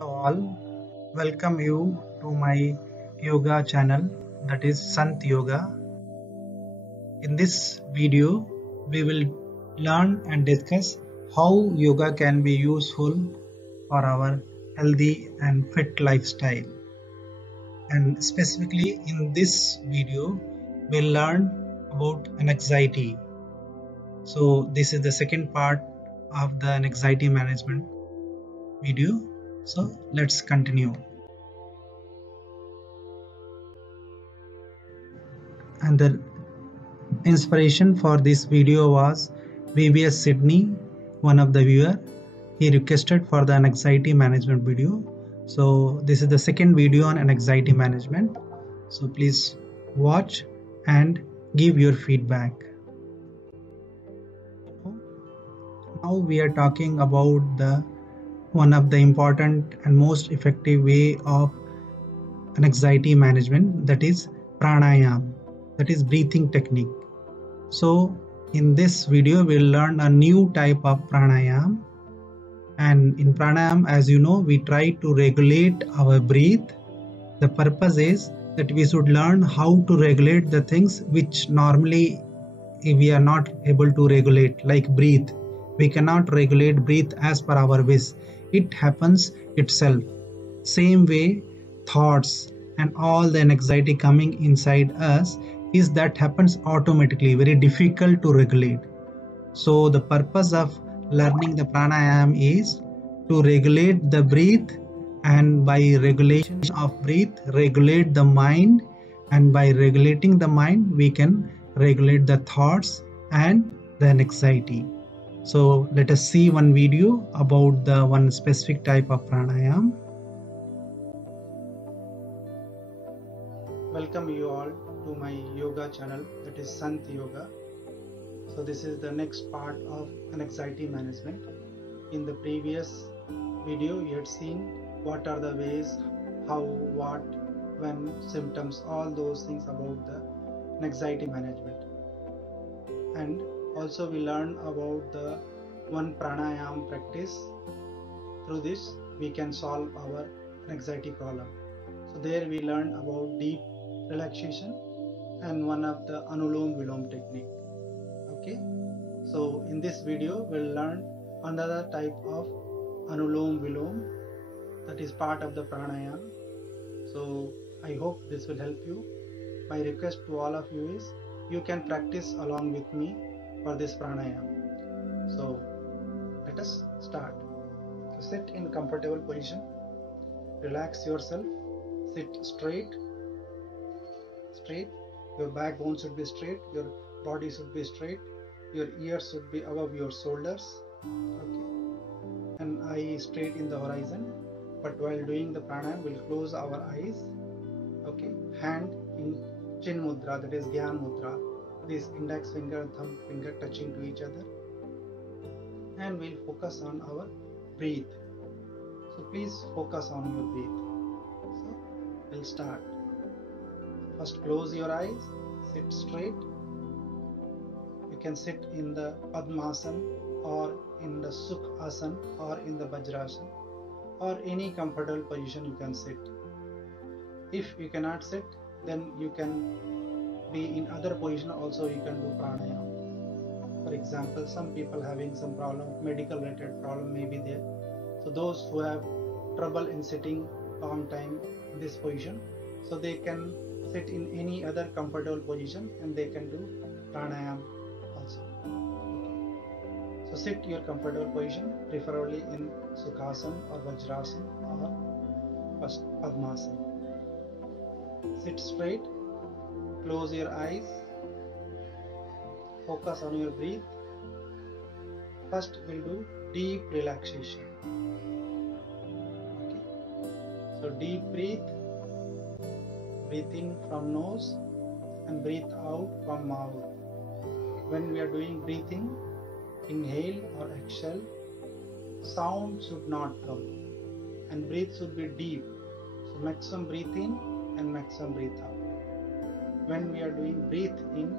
All, welcome you to my yoga channel, that is Sant Yoga. In this video, we will learn and discuss how yoga can be useful for our healthy and fit lifestyle. And specifically in this video, we'll learn about anxiety. So this is the second part of the anxiety management video. So let's continue. And the inspiration for this video was VBS Sydney, one of the viewer. He requested for the anxiety management video. So this is the second video on anxiety management. So please watch and give your feedback. Now we are talking about the one of the important and most effective way of anxiety management, that is pranayam, that is breathing technique. So in this video we'll learn a new type of pranayam, and in pranayam, as you know, we try to regulate our breath. The purpose is that we should learn how to regulate the things which normally we are not able to regulate, like breathe. We cannot regulate breathe as per our wish. It happens itself. Same way, thoughts and all the anxiety coming inside us is that happens automatically, very difficult to regulate. So the purpose of learning the pranayam is to regulate the breath, and by regulation of breath regulate the mind, and by regulating the mind we can regulate the thoughts and the anxiety. So let us see one video about the one specific type of pranayam. Welcome you all to my yoga channel, that is Sant Yoga. So this is the next part of anxiety management. In the previous video you had seen what are the ways, how, what, when, symptoms, all those things about the anxiety management. And also we learned about the one pranayam practice. Through this we can solve our anxiety problem. So there we learned about deep relaxation and one of the Anulom Vilom technique. Okay, so in this video we'll learn another type of Anulom Vilom, that is part of the pranayam. So I hope this will help you. My request to all of you is you can practice along with me for this pranayam. So let us start. So sit in comfortable position, relax yourself, sit straight. Your backbone should be straight, your body should be straight, your ears should be above your shoulders, okay, and eyes straight in the horizon. But while doing the pranayam we'll close our eyes, okay, hand in chin mudra, that is Gyan mudra, this index finger and thumb finger touching to each other, and we'll focus on our breath. So please focus on your breath. So we'll start. First close your eyes, sit straight. You can sit in the Padmasana or in the Sukhasana or in the Vajrasana or any comfortable position you can sit. If you cannot sit, then you can be in other position also, you can do pranayam. For example, some people having some problem, medical related problem may be there. So those who have trouble in sitting long time in this position, so they can sit in any other comfortable position and they can do pranayam also. Okay. So sit your comfortable position, preferably in Sukhasana or Vajrasana or Padmasana. Sit straight, close your eyes, focus on your breath. First we'll do deep relaxation. Okay. So deep breathe. Breathe in from nose and breathe out from mouth. When we are doing breathing, inhale or exhale, sound should not come and breathe should be deep. So maximum breathe in and maximum breathe out. When we are doing breathe in,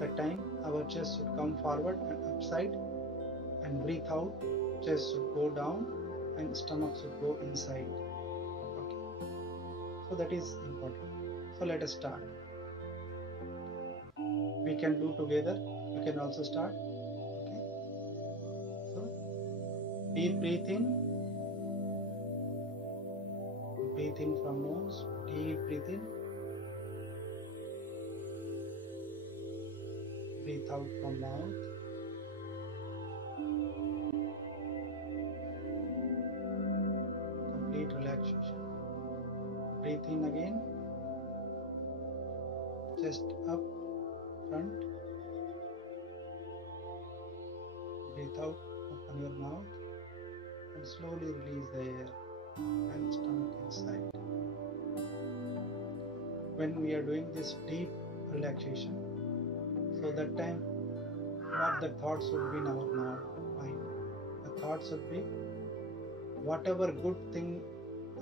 that time our chest should come forward and upside, and breathe out, chest should go down and stomach should go inside. Okay, so that is important. So let us start. We can do together. You can also start. Okay, so deep breathe in from nose, deep breathe in, breathe out from mouth. Complete relaxation. Breathe in again, chest up, front. Breathe out, open your mouth and slowly release the air and stomach inside. When we are doing this deep relaxation, so that time what the thoughts would be in our mind. The thoughts would be whatever good thing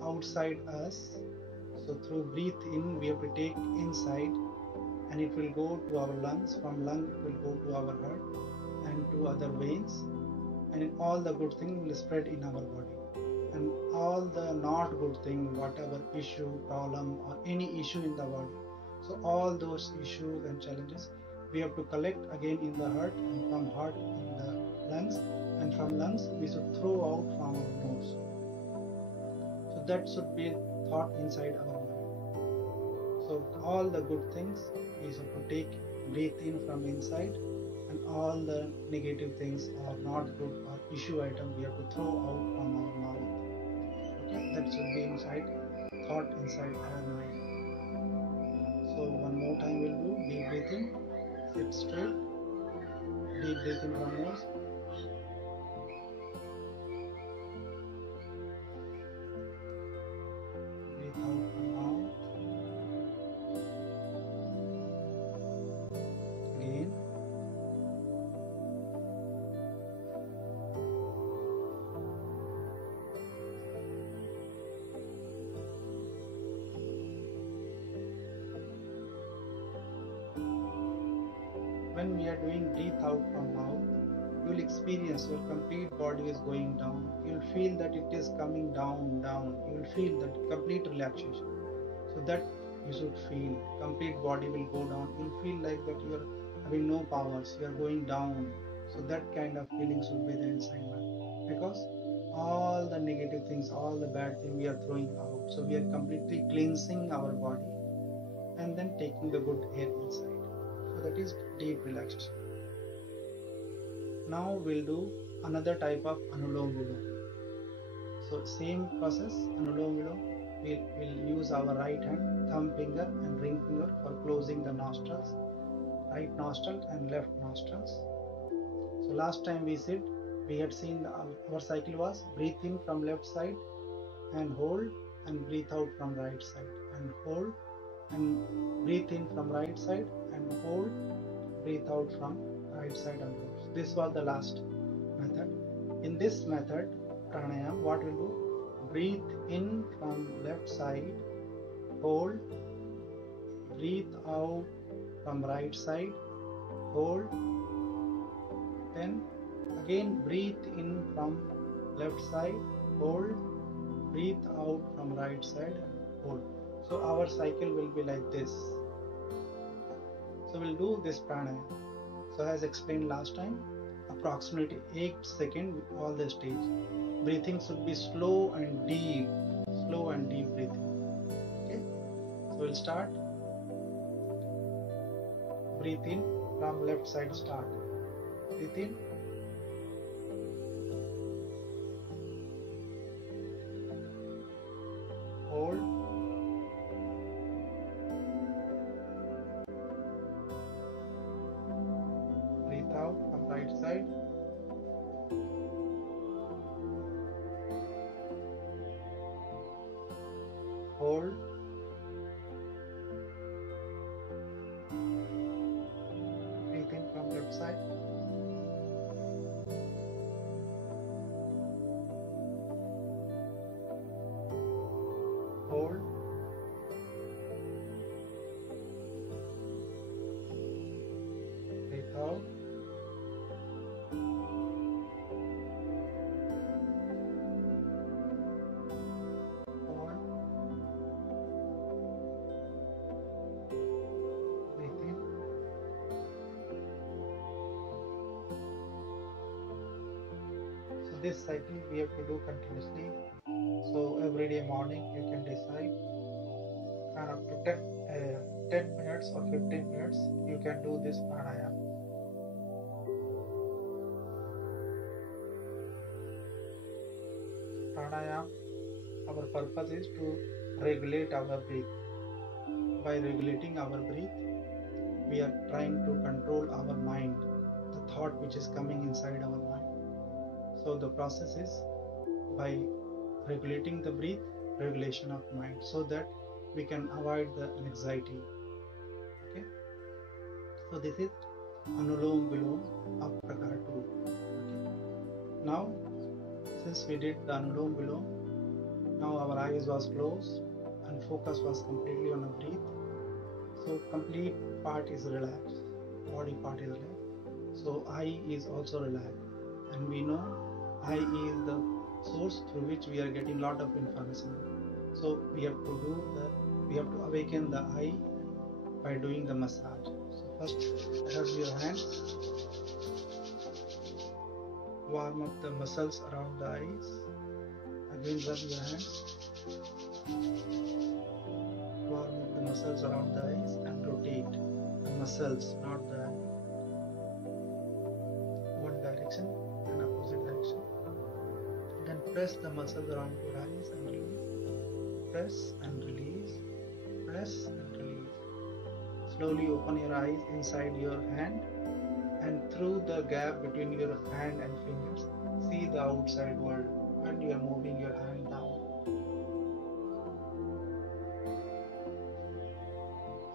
outside us. So through breathe in, we have to take inside, and it will go to our lungs. From lung, it will go to our heart and to other veins, and all the good thing will spread in our body. And all the not good thing, whatever issue, problem, or any issue in the body. So all those issues and challenges we have to collect again in the heart, and from heart in the lungs, and from lungs we should throw out from our nose. So that should be thought inside our mind. So all the good things we should to take, breathe in from inside, and all the negative things or not good or issue item we have to throw out from our mouth. Okay, that should be inside, thought inside our mind. So one more time we'll do deep breathing, sit straight, deep breathing from nose, breathe out from mouth, again, when we are doing breathe out from mouth, you will experience your complete body is going down. You will feel that it is coming down. You will feel that complete relaxation. So that you should feel. Complete body will go down. You will feel like that you are having no powers. You are going down. So that kind of feeling should be there inside mind. Because all the negative things, all the bad things we are throwing out. So we are completely cleansing our body and then taking the good air inside. So that is deep relaxation. Now we'll do another type of Anulom Vilom. So same process, Anulom Vilom. We'll use our right hand, thumb finger and ring finger for closing the nostrils, right nostril and left nostrils. So last time we had seen our cycle was breathe in from left side and hold, and breathe out from right side and hold, and breathe in from right side and hold, breathe out from right side and hold. This was the last method. In this method, pranayam, what we'll do? Breathe in from left side, hold, breathe out from right side, hold, then again breathe in from left side, hold, breathe out from right side, hold. So our cycle will be like this. So we'll do this pranayam. So as explained last time, approximately 8 seconds all the stage. Breathing should be slow and deep breathing. Okay, so we'll start. Breathe in from left side, start. Breathe in, hold, breathe out from right side, hold, breathe in from left side, hold, breathe out, this cycle we have to do continuously. So every day morning you can decide, and up to 10 minutes or 15 minutes you can do this pranayama. Pranayama, our purpose is to regulate our breath. By regulating our breath, we are trying to control our mind, the thought which is coming inside our mind. So the process is by regulating the breath, regulation of mind, so that we can avoid the anxiety. Okay, so this is Anulom Vilom of Prakara 2. Okay. Now, since we did the Anulom Vilom, now our eyes was closed and focus was completely on the breath. So complete part is relaxed, body part is relaxed. So eye is also relaxed, and we know eye is the source through which we are getting lot of information. So we have to awaken the eye by doing the massage. So first rub your hand, warm up the muscles around the eyes. Again rub your hand, warm up the muscles around the eyes and rotate the muscles, not the eye. One direction and opposite direction. Then press the muscles around your eyes and release. Press and release. Press and release. Slowly open your eyes inside your hand, and through the gap between your hand and fingers, see the outside world when you are moving your hand down.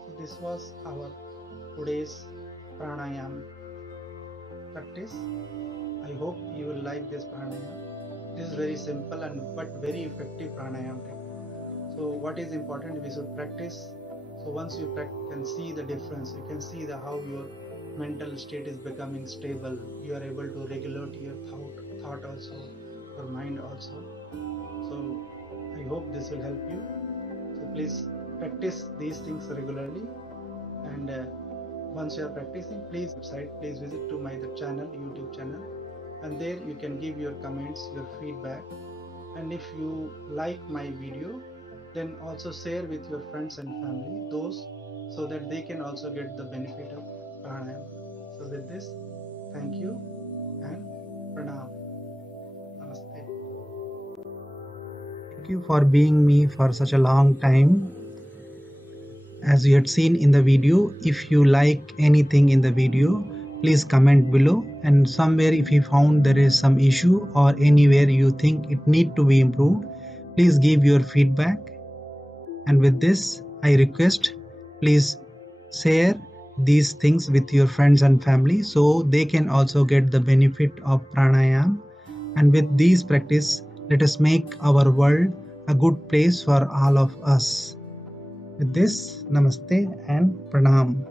So this was our today's pranayama practice. I hope you will like this pranayama. This is very simple and but very effective pranayama technique. So what is important, we should practice. So once you can see the difference, you can see how your mental state is becoming stable. You are able to regulate your thought also, your mind also. So I hope this will help you. So please practice these things regularly, and once you are practicing, please visit to my YouTube channel, and there you can give your comments, your feedback, and if you like my video, then also share with your friends and family, those so that they can also get the benefit of pranayama. So with this, thank you and pranam. Namaste. Thank you for being me for such a long time. As you had seen in the video, if you like anything in the video, please comment below, and somewhere if you found there is some issue or anywhere you think it need to be improved, please give your feedback. And with this, I request, please share these things with your friends and family so they can also get the benefit of pranayama. And with these practice, let us make our world a good place for all of us. With this, namaste and pranam.